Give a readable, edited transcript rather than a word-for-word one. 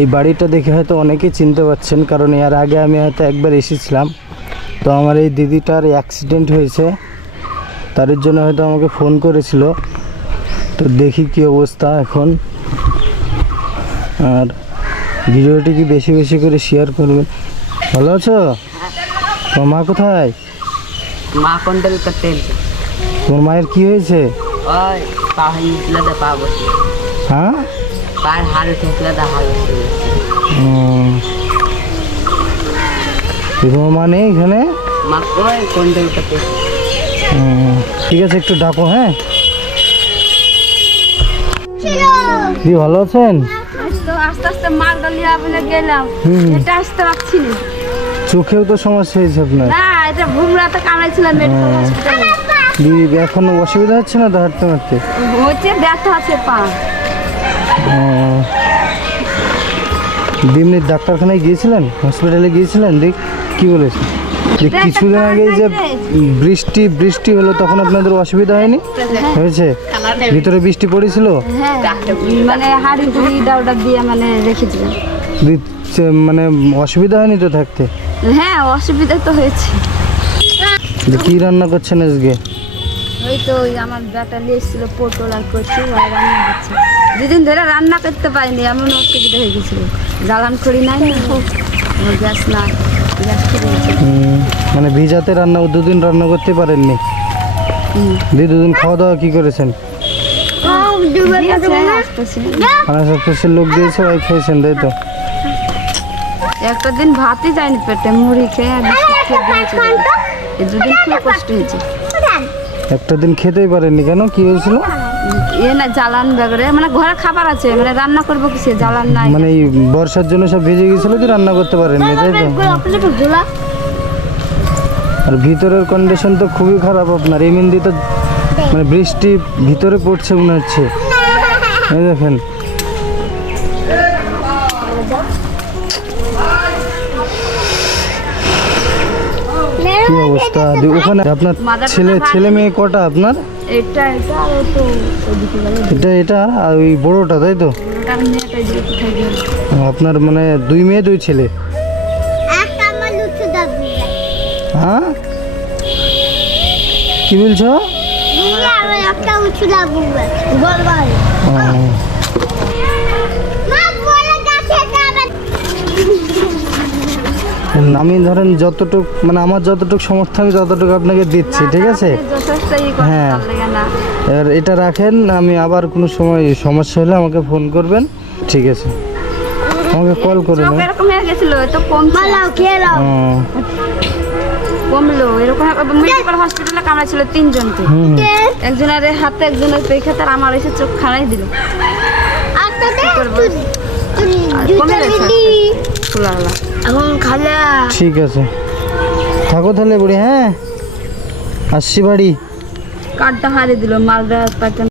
এই বাড়িটা দেখে হয়তো অনেকেই চিনতে পারছেন, কারণ এর আগে আমি হয়তো একবার এসেছিলাম। তো আমার এই দিদিটার অ্যাক্সিডেন্ট হয়েছে, তার জন্য হয়তো আমাকে ফোন করেছিল। তো দেখি কি অবস্থা এখন। আর ভিডিওটি কি বেশি বেশি করে শেয়ার করবেন। ভালো আছো? তোমার মা কোথায়? মা কন্ট্রোল করতে তোমার মায়ের কি হয়েছে? ওই পা হিলছিল দা পা বসে হ্যাঁ, পায়ের হাড় ঠেকলে দা হাড় বসে তোমার মা নেই এখানে? মা ওই কন্ট্রোল করতে ঠিক আছে, একটু ডাকো। হ্যাঁ দি, ভালো আছেন? তো আস্তে আস্তে মাল ডালিয়া বলে গেলাম, এটা আসতে পারছি না। চোখেও তো সমস্যা হয়েছে আপনার? না, এটা ভুমরাতে কামড়েছিলাম মেডিকেল হসপিটালে। দি, এখন অসুবিধা হচ্ছে না তো হাঁটতে হাঁটতে? হচ্ছে, ব্যথা আছে পা। দিমনি ডাক্তারখানায় গিয়েছিলেন, হসপিটালে গিয়েছিলেন? দেখ কি বলেছে যে কিছুদিন আগে যে বৃষ্টি হলো তখন আপনাদের অসুবিধা হয়নি? হয়েছে? ভিতরে বৃষ্টি পড়েছিল? হ্যাঁ, মানে হাড়ি হুড়ি ডাউডা দিয়ে মানে রেখেছিলাম। মানে অসুবিধা হয়নি তো থাকতে? হ্যাঁ, অসুবিধা তো হয়েছে। কি রান্না করছেন আজকে? ওই তো ওই আমার বেটা নিয়ে এসেছিল পটল আর কচু আর রান্না করছে। দুদিন ধরে রান্না করতে পারিনি, এমন অসুবিধা হয়ে গেছিল। জ্বালান খড়ি নাই না, গ্যাস নাই, গ্যাস খেয়ে গেছে। মানে ভিজাতে রান্না, দুদিন রান্না করতে পারেননি? দুদিন খাওয়া দাওয়া কি করেছেন? লোক দিয়েছে, ওই খেয়েছেন তাই তো? একটা দিন ভাতই যায়নি পেটে, মুড়ি খেয়ে দুদিন খুব কষ্ট হয়েছে। একটা দিন খেতেই পারেননি কেন? কি হয়েছিল? এ না, জ্বালান ব্যাগরে, মানে ঘরে খাবার আছে, মানে রান্না করবো কিসে, জ্বালান নাই। মানে এই বর্ষার জন্য সব ভিজে গেছিল, কি রান্না করতে পারেননি তাই তো? আর ভিতরের কন্ডিশন তো খুবই খারাপ আপনার। এই মিন্দি তো মানে বৃষ্টি ভিতরে পড়ছে মনে হচ্ছে। এই দেখেন, কি অবস্থা। ওখানে আপনার ছেলে মেয়ে কটা আপনার? এটা এটা আর ও তো ওদিকে গেল। এটা আর ওই বড়টা তাই তো? ওটার মেয়েটা যে কোথায় গেল। আপনার মানে 2 মেয়ে 2 ছেলে? হ্যাঁ, কি বলছো? আমি ধরেন যতটুক, মানে আমার যতটুকু সমর্থ আমি ততটুকু আপনাকে দিচ্ছি, ঠিক আছে? হ্যাঁ, এবার এটা রাখেন, আমি আবার কোনো সময় সমস্যা হলে আমাকে ফোন করবেন, ঠিক আছে? আমাকে কল করে নেবেন। এরকম হয়ে গেছিল তো, কমলো এরকম। মেডিকেল হসপিটালে কামড়েছিল 3 জনকে, একজনের হাতে, একজনের পেখে, তার আমার এসে চোখ খারাই দিল। ঠিক আছে, থাকো তাহলে বুড়ি। হ্যাঁ, আসছি বাড়ি। কার্ডটা হারিয়ে দিল, মালদা